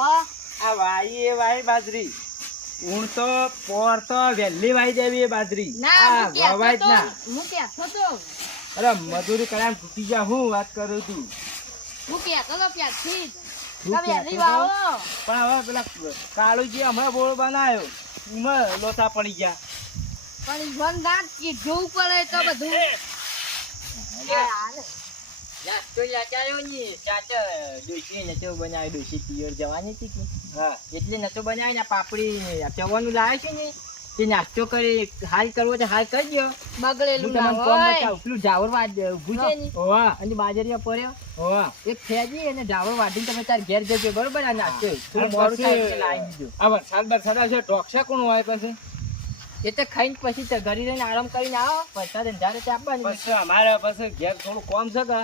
આ વાઈ એ વાઈ બાજરી ઊણ તો પોર તો વેલી વાઈ દેવી એ બાજરી વવાય જ ના. હું ક્યાં તો અરે મજૂરી કર્યા તૂટી જા હું વાત કરું તું. હું ક્યાં તો પ્યાથી પણ હવે પેલા કાળુજી હમણાં બોળ બનાવ્યો એમાં લોચા પડી ગયા. પણ વન રાત કીધું પડે તો બધું એટલે નતો બનાવી ને પાપડી ચવાનું લાવે છે ને તે નાસ્તો કરી હાલ કરવો તો હાલ કરી દો. બગડેલું જાવર ઉભું છે ને અને બાજરીયા પડ્યો એક ફેજી અને જાવર વાટીને તમે તાર ઘેર જજો બરોબર. આ નાસ્તો વરસાદ બરસાદ આવશે ઢોકશા કોણ હોય પછી એ તો ખાઈને પછી ઘરે રહીને આરામ કરીને આવો પૈસા ધંધારે આપવાની. પછી અમારે પછી ઘેર થોડું કોમ છે કે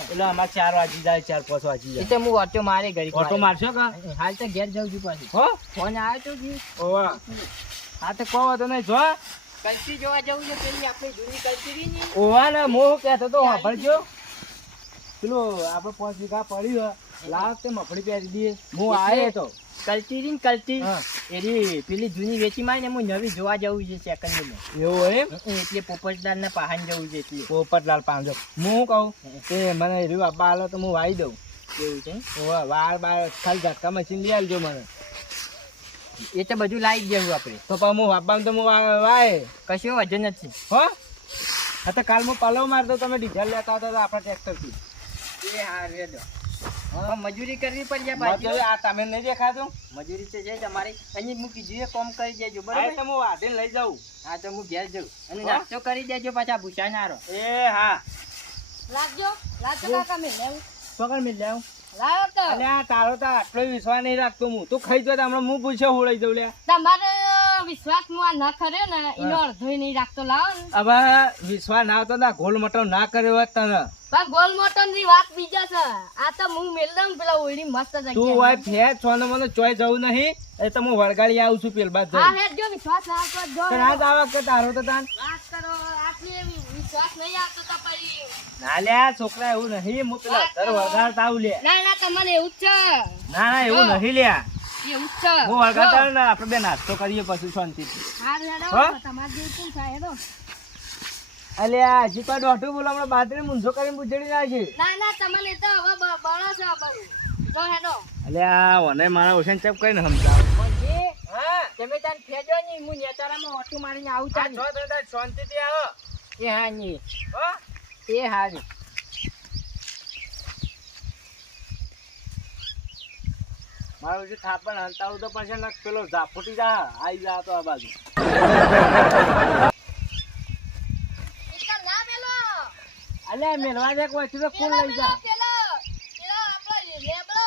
એટલે અમારે 4 વાગી જાય 4-5 વાગી જાય. એટલે હું ઓટો મારે ઘરે ઓટો મારશો કે હાલ તો ઘેર જાઉં છું પાછી. હો ફોન આવ્યો તો જી હા તો કહો તો નહીં જો કલ્ચી જોવા જવું છે પેલી આપણી જૂની કલ્ચી ની ઓવા ને મોહ કહેતો તો સાંભળજો પેલું આપણે 5 વીઘા પડ્યું લાવ તે મફળી પહેરી દઈએ. હું આવે તો કલ્ચી રી કલ્ચી એની પેલી જૂની વેચી માં ને હું નવી જોવા જવું છે સેકન્ડ માં. એવું એમ એટલે પોપટલાલ ના પહાણ જવું છે એટલે પોપટલાલ પાંજો હું કહું એ મને રહ્યું આપવા હાલો તો હું વાઈ દઉં. એવું છે વાર બાર ખાલી ઝટકા મશીન લઈ આવજો મને. એ તો બધું લાવી જ દેવું આપણે તો પણ હું વાપવાનું તો હું વાય કશું વજન નથી. હો હા તો કાલ હું પલવ મારતો તમે ડીઝલ લેતા હતા તો આપણા ટ્રેક્ટરથી. એ હા રેડો મજૂરી કરવી પડી જાય. આ તમે નહીં દેખાતું મજૂરી તો છે તમારી અહીં મૂકી જોઈએ કોમ કરી દેજો બરાબર. તો હું વાઢીને લઈ જાઉં. હા તો હું ઘેર જાઉં અને નાસ્તો કરી દેજો પાછા ભૂસા નારો. એ હા લાગજો કાકા મેં લેવું પકડ મેં લેવું લાવો તો. અલ્યા તારો તો આટલો વિશ્વાસ નહીં રાખતો હું. તું ખાઈ જો હમણાં હું પૂછ્યો હોળાઈ દઉં લે. તમારે વિશ્વાસ માં ના કરે ને એનો અડધો નહીં રાખતો લાવો ને. હવે વિશ્વાસ ના આવતો ના ગોળ મટો ના કર્યો હોત તને. પણ ગોલ મોટન ની વાત બીજા છે. આ તો હું મેલ દઉં પેલા ઓયડી મસ્ત જગ્યા. તું હોય ફેર છોને મને ચોય જવું નહીં એ તો હું વળગાડી આવું છું પેલ બાદ. હા હેડ જો વિશ્વાસ ના આવતો જો રાત આવા કે તારો તો તાન વાત કરો. આટલી વિશ્વાસ નહીં આવતો તો પછી ના લે છોકરા એવું નહીં. હું પેલા ઘર વળગાડતા આવું લે. ના તમને એવું જ છે. ના એવું નહીં લે. એવું જ છે. હું વળગાડતા આવું ને આપણે બે નાસ્તો કરીએ પછી શાંતિથી. હા હેડો તમારે જેવું શું થાય હેડો. અલ્યા હજી કોઈ દોઢું બોલો હમણાં બાજરી મૂંઝો કરીને બુજડી નાખી. ના તમને તો હવે બળો છે બધું તો હેડો. અલ્યા ઓને મારા ઓશન ચપ કરીને સમજાવ. હા તમે તાન ફેજો ની હું નેતારામાં ઓટો મારીને આવું તાન. છો તો શાંતિથી આવો. એ હા ની હો એ હારી. મારું જે થાપણ હંતાવું તો પછી ને પેલો ઝાફૂટી જા આવી જા તો આ બાજુ. ના મેલો અલ્યા મેલવા દે કોઈ તો કોણ લઈ જા. પેલો આપણો લેબડો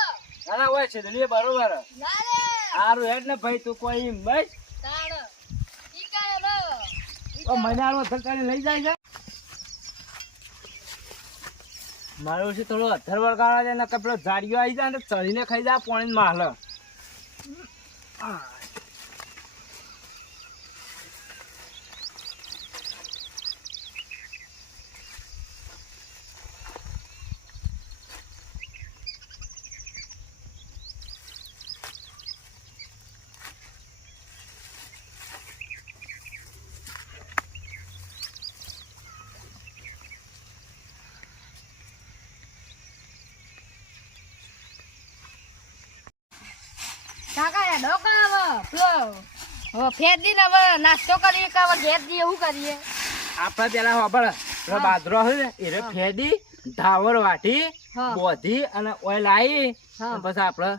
ના ના હોય છે લે બરોબર. ના રે સારું હેડ ને ભાઈ તું કોઈ બસ તાણ ઈ કાય રો ઓ મહિનાનો સરકારી લઈ જાય છે. મારું છે થોડું અધર વળગાડવા જાય ને કે પેલો ઝાડીઓ આવી જાય ને ચડીને ખાઈ જાય પાણી માલ. કાકા હેડો કાવ પેલો હવે ફેર ને હવે નાસ્તો કરીએ કે હવે ઘેર જઈએ શું કરીએ. આપડે પેલા ખબર પેલો બાજરો હોય ને એ ફેદી ધાવર વાટી હા. બોધી અને ઓઇલ આવી હા. પછી આપડે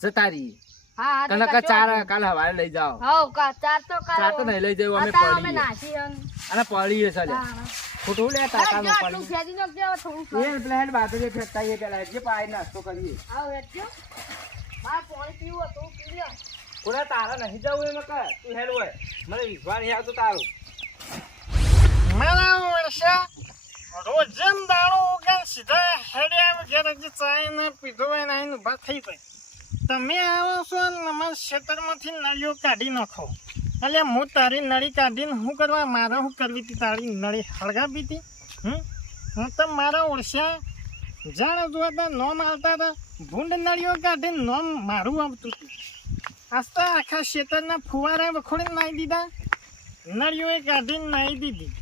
જતા રહીએ. હા તને કે ચાર કાલે હવારે લઈ જાઓ. હવ ચાર તો ચાર તો નહીં લઈ જવું અમે અમે પડીએ નાસી અને પડીએ ચાલે ખોટું લે ટાકા નો તું પડી ફેરી નાખજો થોડું એ પેલા હેડ બાજરી ફેંકતા એ પેલા જે પાઈ નાસ્તો કરીએ. આવ હેડજો મારે પાણી પીવું હતું પી લ્યો. કોના તારા નહીં જવું એમાં કર તું હેડ હોય મને વિશ્વાસ નહીં આવતો તારું. મારા વર્ષે રોજમ દાણો ઉગાન સીધા હેડ્યા ઘેર જે ચાય ને પીધો હોય ને આઈને ઉભા થઈ જાય. તમે આવો છો ને અમારા ખેતરમાંથી નળીઓ કાઢી નાખો. એટલે હું તારી નળી કાઢીને શું કરવા મારે શું કરવી હતી તારી નળી હળગાવી હતી. હું તો મારા ઓળખ્યા જાણે જોતા નોમ આવતા હતા ભૂંડ નળીઓ કાઢીને નોમ મારું આવતું હતું. આસ્તા આખા ખેતરના ફુવારા વખોડીને નાહી દીધા, નળીઓએ કાઢીને નાહી દીધી.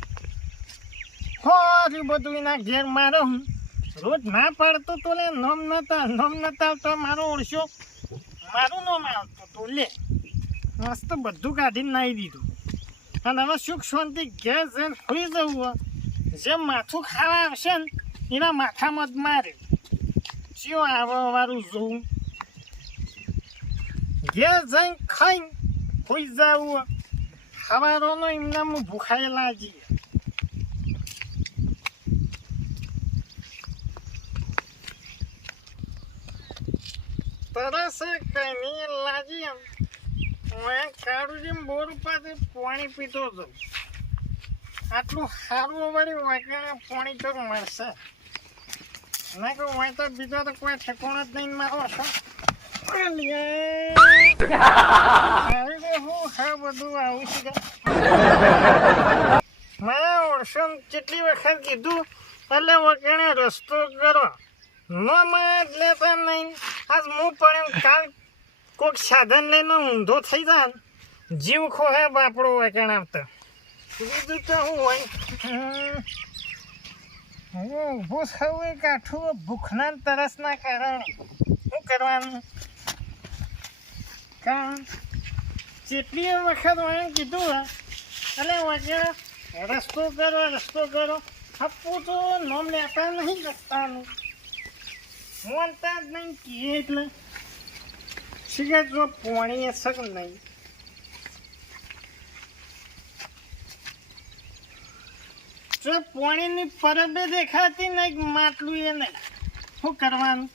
હોર્યું બધું એના ઘેર મારો હું રોજ ના પાડતો તો લે નોમ નતા તો મારો ઓળશો મારું નોમ આવતો તો લે મસ્ત બધું કાઢીને નાહી દીધું. અને હવે સુખ શાંતિ ઘેર જઈને હોઈ જવું હોય, જે માથું ખાવા આવશે ને એના માથામાં જ મારે ચિયો આવવા વાળું જોવું. ઘેર જઈને ખાઈને હોઈ જવું ખાવારોનો એમના હું ભૂખાયેલા જઈએ. તરસે કઈ લાજી એમ હું કાળુજી બોર પાસે પાણી પીતો હતો. આટલું સારું વળી વાંકણે પાણી તો મળશે ના કે વાંચ તો બીજો તો કોઈ ઠેકોણ જ નહીં મારો છો. હું હા બધું આવું છે મારા ઓળશો કેટલી વખત કીધું એટલે વગણે રસ્તો કરો લેતા નહીં. આજ હું પણ કાલ કોઈક સાધન લઈને ઊંધો થઈ જાય ને જીવ ખોહે બાપડો વગણ આવતા બીજું તો હું હોય હું ઊભો થવું એ કાઠું ભૂખના તરસના કારણે શું કરવાનું. કારણ જેટલી વખત મને કીધું એટલે વગેરે રસ્તો કરો હપ્પું તો નોમ લેતા નહીં રસ્તાનું મોનતા જ નહીં કીએ એટલે સિગરેટ જો પાણી એ સક નહીં. જો પાણીની પરબે દેખાતી નહીં માટલું એ નહીં શું કરવાનું.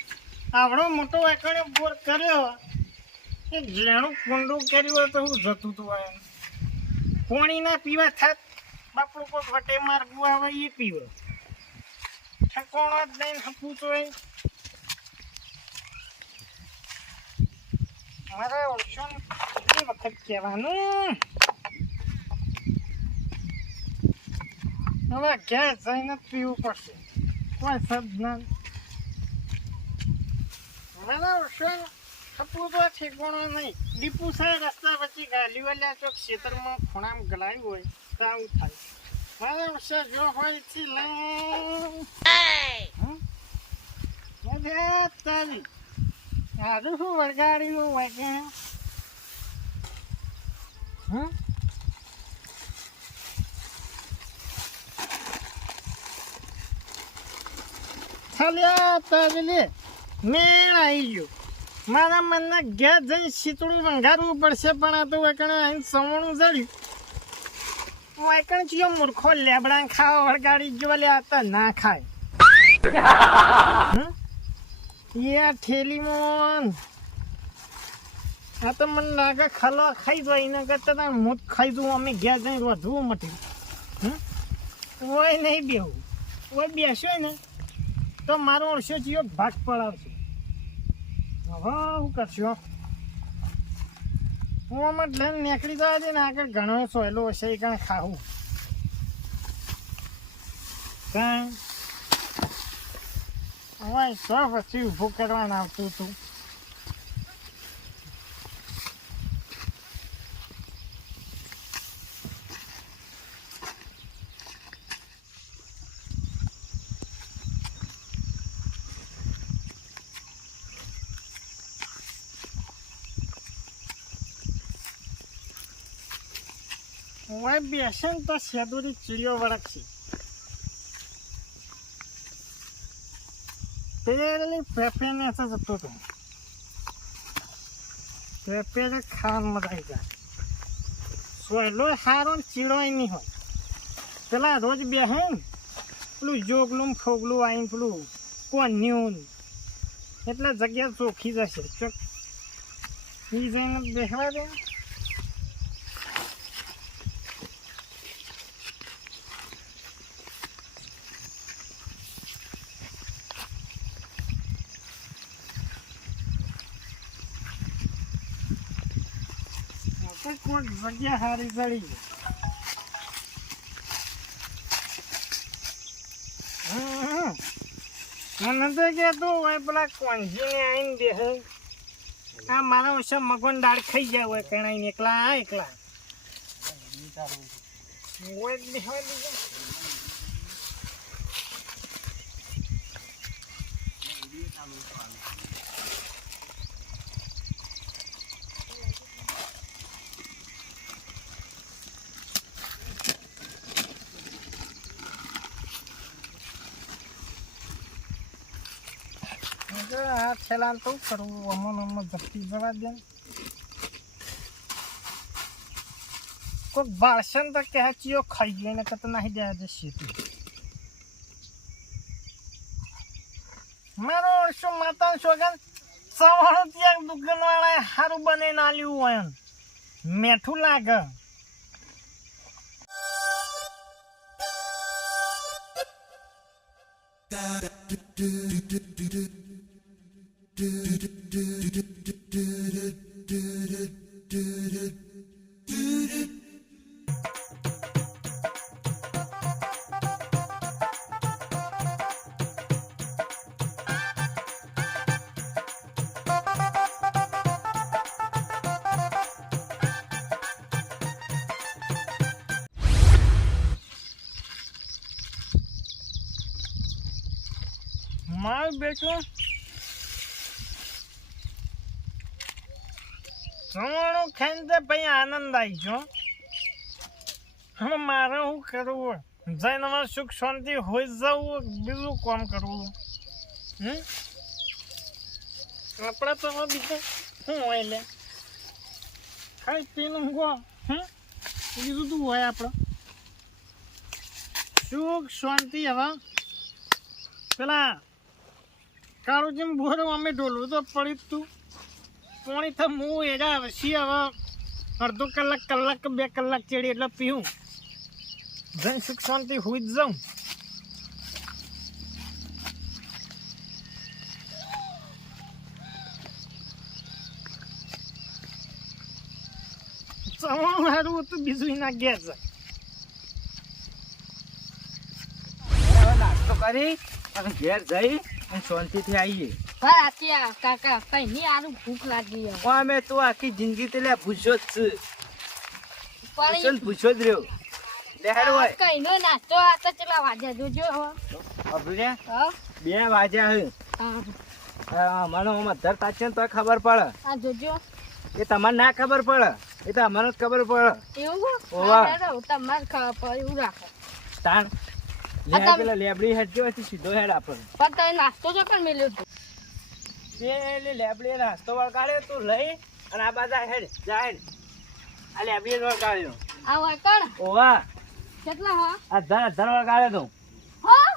આવડો મોટો એકડે બોર કર્યો એ જેણું કુંડું કર્યું હોય તો હું જતું હતું એમ પાણી ના પીવા થાત બાપડું કોઈ વટે મારગું આવે એ પીવો ઠકોણો જ નહીં હપું તો મારે ઓછો એ વખત કહેવાનું. હવે ઘેર જઈને પીવું પડશે કોઈ શબ્દ ના. મારે ઓછો થતું તો ઠેકોણો નહીં. દીપુ સાહેબ રસ્તા વચ્ચે ગાલી વાલ્યા ચોક ખેતરમાં ખૂણામાં ગલાયું હોય તો આવું થાય. મારે ઓછા જો હોય થી લઈ તારી સારું શું વળગાડ્યું હોય કે ચાલ્યા તારી મેળ આવી ગયો. મારા મનના ઘેર જઈને શીતળું વંગારવું પડશે પણ આ તો વાકણે આવીને સવણું જડ્યું. વાકણ ચિયો મૂર્ખો લેબડા ખાવા વળગાડી ગયો લે આ ના ખાય. યાર ઠેલીમાં આ તો મને લાગે ખલો ખાઈ જાય એના કરતા મોત ખાઈ દઉં અમે ઘેર જઈને વધવું મટ્યું. ઓય નહીં બેવું ઓય બેસ્યો ને તો મારો ઓળશો ચિયો ભાગ પડાવશે. હવે શું કરશો હું આમાં લઈને નીકળી જાય છે ને આગળ ઘણો સહેલો હશે એ કારણે ખાવું કાંઈ હવે તો પછી ઊભું કરવાનું આવતું હતું. હવે બેસે ને તો સેદુરી ચીડીઓ વળગશે. પેલી પેપેને જતો હતો પેપે ખાવાનું મજા આવી જાય. સોયલો સારો ચીડોય નહીં હોય. પેલા રોજ બેસે ને પેલું જોગલું ફોગલું આવીને પેલું કોન્યું એટલે જગ્યા ચોખ્ખી જશે. ચોક એ જઈને બેસવા દે. કોઈક જગ્યા હારી જડી મને તો કહેતો હોય પેલા કોંજીને આવીને બેહ આ મારા ઓછા મગન દાળ ખાઈ જાય હોય કણાઈને એકલા હોય જ બેહવા દીધો. આ છેલ્લા તો કરવું અમન જપતી જવા દે કોઈક બાળશન તો કહે ચિયો ખાઈ ગયો એને કત નાહી દે જશે મારો શું માતા શોગન સવારો ત્યાં દુકાન વાળા સારું બનાવીને આલ્યું હોય મેઠું લાગે મારું બેટું જમવાનું ખાઈને તો ભાઈ આનંદ આવી ગયો હવે મારે શું કરવું જઈને અમારે સુખ શાંતિ હોઈ જવું બીજું કામ કરવું આપણે તો હવે બીજું શું હોય લે ખાઈ પીને ઊંઘો બીજું શું હોય આપણે સુખ શાંતિ હવે પેલા કાળું જેમ બોરો અમે ઢોલવું તો પડી તું પાણી તો હું એરા પછી હવે અડધો કલાક 2 કલાક ચડી એટલે પીવું જઈને સુખ શાંતિ હોઈ જ જાઉં ચવાણું સારું હતું બીજું એના ગેસ નાસ્તો કરી અને ઘેર જઈ અને શાંતિથી આવીએ. કાકા કઈ નહીં આનું ભૂખ લાગી અમે તો આખી જિંદગી તો લે ભૂસ્યો જ છે. ભૂસ્યો જ રહ્યો. લે હેડ હોય કઈ નો નાસ્તો આ તો ચલા વાજ્યા જોજો અભરે હા 2 વાગ્યા હે. મને મધર તાચે તો ખબર પડે. આ જોજો એ તમને ના ખબર પડે એ તો અમને જ ખબર પડે. એવું ઓવા. તમારે ખબર પડે એવું રાખો તાણ લે પેલા લેબડી હેડ જો સીધો હેડ આપણે. પણ તમે નાસ્તો જો પણ મેલ્યો તું પેલી લેબડી નાસ્તો વળગાડ્યો તું લઈ અને આ બાજુ હેડ જા હેડ. આ લેબડી વળગાડ્યો. આ હોય કણ ઓવા કેટલા હા આ ધર વળગાડ્યો તું. હા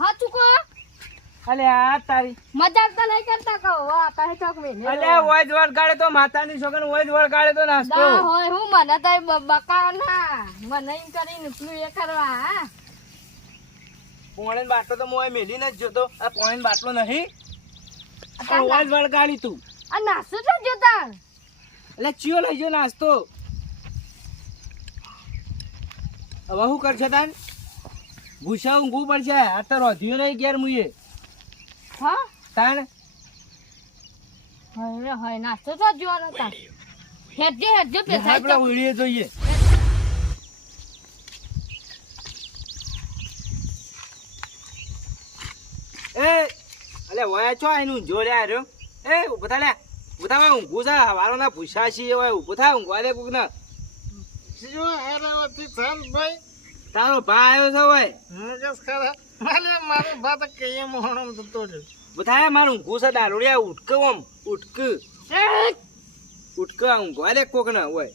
હા ચૂકો અલે આ તારી મજાક તો નહીં કરતા કહો વાહ તમે ચોક મેલ્યો અલે ઓય જ વળગાડે તો માતાની છોકન ઓય જ વળગાડે તો નાસ્તો. ના હોય હું મને તો બકાવ ના મને એમ કરીને પેલું એ કરવા હા પોણીનો બાટલો તો મોય મેલીને જ જોતો. આ પોણીનો બાટલો નહીં પણ ઓય જ વળગાડી તું. આ નાસ્તો તો જોતા એટલે ચિયો લઈ ગયો નાસ્તો. હવે શું કરશે તાન ભૂસા ઊંઘવું પડશે. આ તો રોધ્યું નહીં ઘેર મુએ હા તાન. હવે હોય નાસ્તો તો જોવાનો તા હેડજો પેલા આપણે ઉડીએ જોઈએ. એ અલે ઓય ચો આઈનું જોડે આર્યો. એ ઉભો થા લે ઉભો થા ઊંઘું છે. હવારો ના ભૂસા છીએ ઓય ઉભો થા ઊંઘવા દે કોક ના. જો હેરાવતી ચાલ ભાઈ તારો ભા આવ્યો છે ઓય. મગજ ખરા મારો ભાત કઈ મોહણમ થતો છે ઉભો થા મારું ઊંઘું છે. દારૂડિયા ઉઠક ઓમ ઉઠક ઊંઘવા દે કોક ના ઓય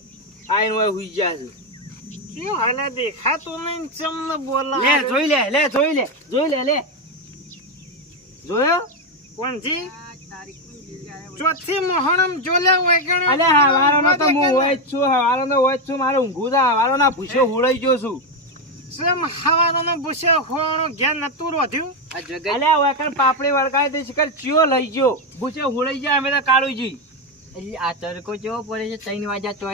આઈને ઓય હુઈ ગયા છે. શું હાલે દેખાતું નહીં ચમને બોલા લે જોઈ લે જોયો કોણજી ચોથી મોહણમ જોલ્યા હોય ગણ અલે હવારોનો તો હું હોય જ છું. હવારોનો હોય જ છું. મારે ઊંઘું છે. હવારોના ભૂસ્યો હોળાઈ ગયો છું. સેમ હવારોનો ભૂસે હોણો જ્ઞાન નતું રોધ્યું અલે ઓય કણ પાપડી વળગાડી દે શિખર ચિયો લઈ ગયો. ભૂસ્યો હોળાઈ જાય અમે તો કાઢું જી. આ તડકો જેવો પડે છે 3 વાગ્યા તો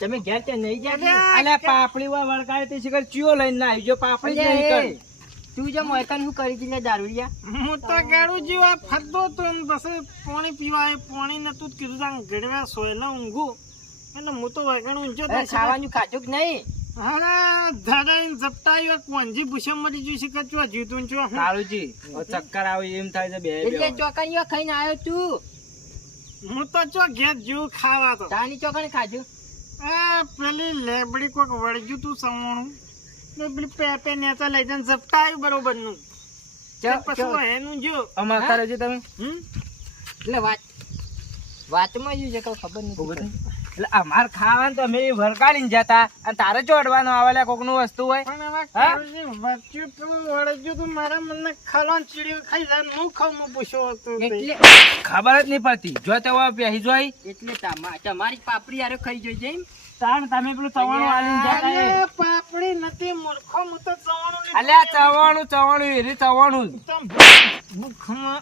તમે ઘેર તે નહીં જાય. અલે પાપડી વળગાડી દે શિખર ચિયો લઈને ના આવી ગયો. પાપડી જ નહીં કર તું જેમ મોયકન શું કરી દીને દારૂડિયા હું તો ગાડું જેવા ફરતો તો ને પછી પાણી પીવાય પાણી નતું જ કીધું તાણ ગળવા સોયલા ઊંઘું એટલે હું તો વાગણ ઊંઘ્યો તો ખાવાનું ખાધું કે નહીં હા ધરાઈને ઝપટાયો કોંજી ભૂસે મરી ગયું છે કે ચો જીતું ચો કાળુજી ચક્કર આવે એમ થાય છે બે એટલે ચોકણીઓ ખાઈને આવ્યો તું હું તો ચો ઘેર જેવું ખાવા તો તાની ચોકણી ખાધું આ પેલી લેબડી કોક વળગ્યું તું સવાણું ને પેલી પેપે નેતા લઈ જઈને ઝપટાયું બરોબર નું પછી એનું જો અમાર કરે છે તમે એટલે વાતમાં જ છે ખબર નથી એટલે અમાર ખાવાનું તો અમે વરગાડીને જતા અને તારે ચોડવાનું આવેલા કોક નું વસ્તુ હોય પણ હવે કાળુજી વચ્ચે પેલું વળગ્યું તું મારા મને ખાવાનું ચીડિયું ખાઈ જાય હું ખાવ હું પૂછ્યો હતો એટલે ખબર જ નહીં પડતી જો તો પહેરી જોઈ એટલે તમારી પાપડી આરે ખાઈ જોઈ જઈ તાણ તમે પેલું ચવાણું આલીને જતા પાપડી નથી મૂર્ખો હું તો ચવાણું અલ્યા ચવાણું એરી ચવાણું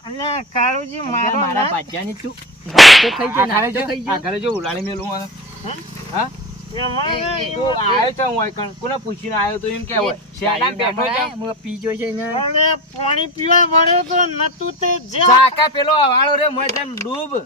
અલ્યા કાળુજી મારા ભાજ્યાની તું તો ખાઈ જાય નારે જો ખાઈ જાય ઘરે જો ઉલાડી મેલું મને હા તો આયો તો હું કણ કોને પૂછીને આયો તો એમ કે હોય શેડા બેઠો છે હું પીજો છે ને અરે પાણી પીવા વળ્યો તો નતું તે જે ચાકા પેલો વાળો રે મય જેમ ડૂબ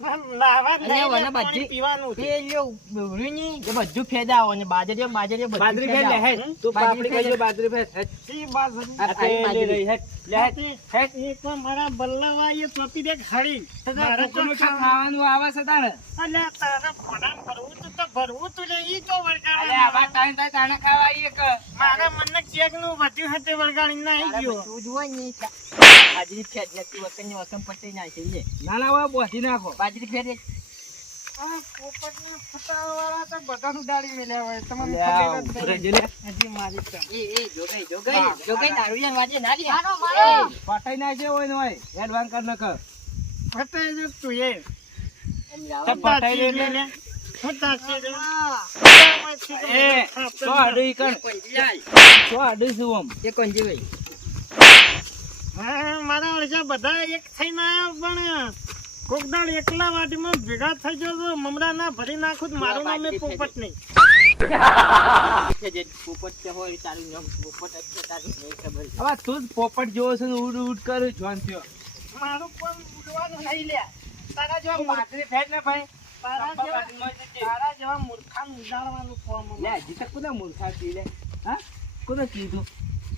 લાવા નહીં પાણી પીવાનું એ લ્યો બવરીની એ બધું ફેદાવો ને બાજરી બાજરી ફેદ લે હે તું પાપડી ખાજો બાજરી ફેદ સી બાજરી આ લે રહી હે લે હે એક મારા બલ્લાવાએ ચોપી દે ખડી મારા તો ખાવાનું આવે છે તારે અલ્યા તારા ફોડામ ભરવું તો લે ઈ તો વળગાડ અલે આવા ટાઈમ થાય તાણે ખાવા એક મારા મનને ચેક નું વધ્યું હતે વળગાડી ના આવી ગયો તું જોઈ ની બાજરી ફેદ લે તું વતનની વસમ પટ્ટી નાખી લે ના વા બોધી નાખો બાજરી ફેદ આ પોપટને ફટાવાળા તો બધાનું દાડી મેલ્યા હોય તમને ખબર જ નહીં હજી મારી તો એ જોગઈ દારૂડિયા વાજે નાડી પટાઈ નાખે હોય ને હોય એડવાન્સ કર નખ ફટાઈ જો તું એ પટાઈ લે હું તાચી દે એ તો આડુઈ કણ તો આડુઈ શું આમ એ કોંજી ભાઈ હા મારા ઓળખા બધા એક થઈને આયા પણ કોક દાડ એકલા વાટીમાં ભેગા થઈ ગયો તો મમરા ના ભરી નાખું તો મારું નામ પોપટ નહીં પોપટ કે હોય તારું નામ પોપટ છે તારું નહીં ખબર હવે તું જ પોપટ જેવો છે ઉડ કરું જોન થયો મારું પણ ઉડવાનું નહીં લે તારા જેવા બાજરી ફેડ ને ભાઈ તારા જેવા મૂર્ખાને ઉડાડવાનું ફોર્મ લે હજી તક કોને મૂર્ખા કી લે હા કોને કીધું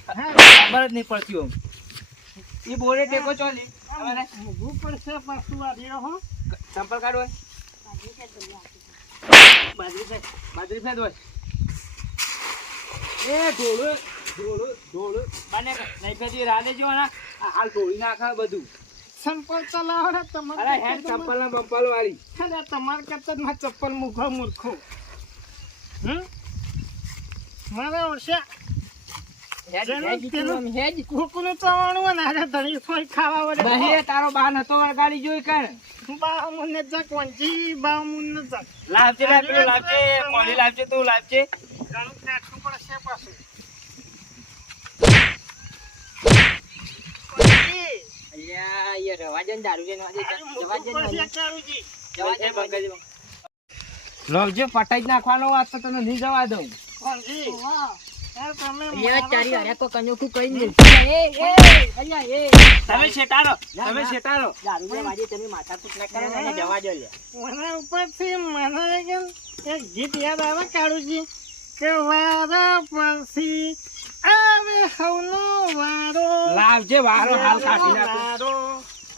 ખબર જ નહીં પડતી આમ એ બોલે ટેકો ચોલી ઊભું પડશે પાછું આ રહ્યો હો ચંપલ કાઢ હોય બાજરી ફેદ હોય એ ઢોળું બને નહીં ફેદી રાડે જો ના હાલ ઢોળી નાખા બધું ચંપલ ચલાવો રે તમારે અરે હેડ ચંપલ ના બંપલ વાળી અરે તમાર કરતા જ માં ચપ્પલ મૂર્ખો મારે ઓછા કુકુનું ચવાણું હોય ને અરે ધણી થોડી ખાવા વડે તારો બા નતો વળગાડી જોઈ કર બા મુન્ને જા કોંજી બા મુન્ને જા લાવજે કોળી લાવજે તું લાવજે ઘણું કાઠું પડશે પાછું લોજે પટાઈ નાખવાનો વાત તો તને નહીં જવા દઉં કોંજી તમે શેટારો તમે માથા કૂટ ના કરો ને જવા દો લે મને ઉપરથી મને એક ગીત યાદ આવે કાળુજી કે વારા પછી આવે હવનો વારો લાવજે વારો હાલ કાઢી નાખો વારો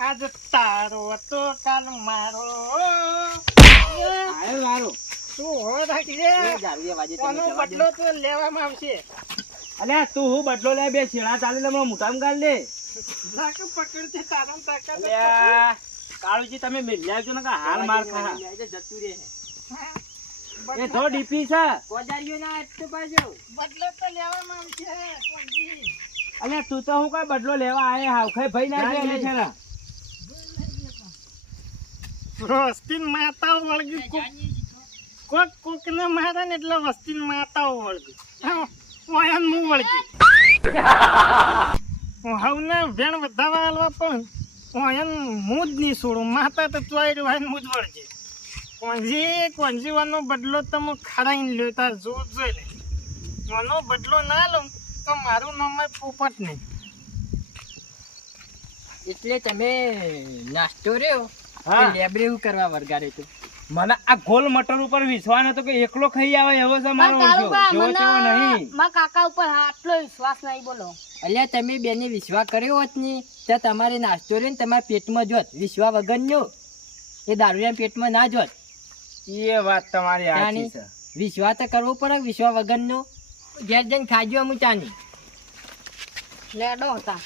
આજ તારો તો કાલ મારો આયો વારો તું હો રાખજે કોનો બદલો તો લેવામાં આવશે અલ્યા તું હું બદલો લે બે છેડા ચાલી લે મોટામાં ગાલ લે નાક પકડતી તારો તાકાત અલ્યા કાળુજી તમે મેલ્યા છો ને કે હાલ માર ખા જતું રહે એ તો ડીપી છે કોજારીઓ ના આટતો બાજો બદલો તો લેવામાં આવશે કોંજી અલ્યા તું તો હું કઈ બદલો લેવા આયે હાવ ખાઈ ભાઈ ના દે છે ને વસ્તીન માતાઓ વળગી કોક ને મારે ને એટલે વસ્તીન માતાઓ વળગી ઓયન હું વળગી હવને વેણ વધાવા આલવા પણ ઓયન હું જ નહીં છોડું માતા તો ચોયડું હોય હું જ વળગી કોંજીવાનો બદલો તમે ખરાઈને લ્યો તાર જોઈ લે મને બદલો ના લઉં તો તો મારું નામ પોપટ નહીં. એટલે તમે નાસ્તો રહ્યો હા. લેબરે શું કરવા વરગાડે તો મને આ ગોલ મટર ઉપર વિશ્વાસ નતો કે એકલો ખાઈ આવે એવો છે મારો કાળુબા, જેવો તેવો નહીં. મારા કાકા ઉપર આટલો વિશ્વાસ નહીં બોલો. અલ્યા તમે બેને વિશ્વા કર્યો હોત ને તો તમારે નાસ્તો રહ્યો ને તમારા પેટમાં જોત વિશ્વા વગરનો એ દારૂના પેટમાં ના જોત. એ વાત તમારી સાચી ચાની છે. વિશ્વા તો કરવો પડે વિશ્વા વગરનો ઘેર જઈને ખાજો અમુક ચાની લેડો હતા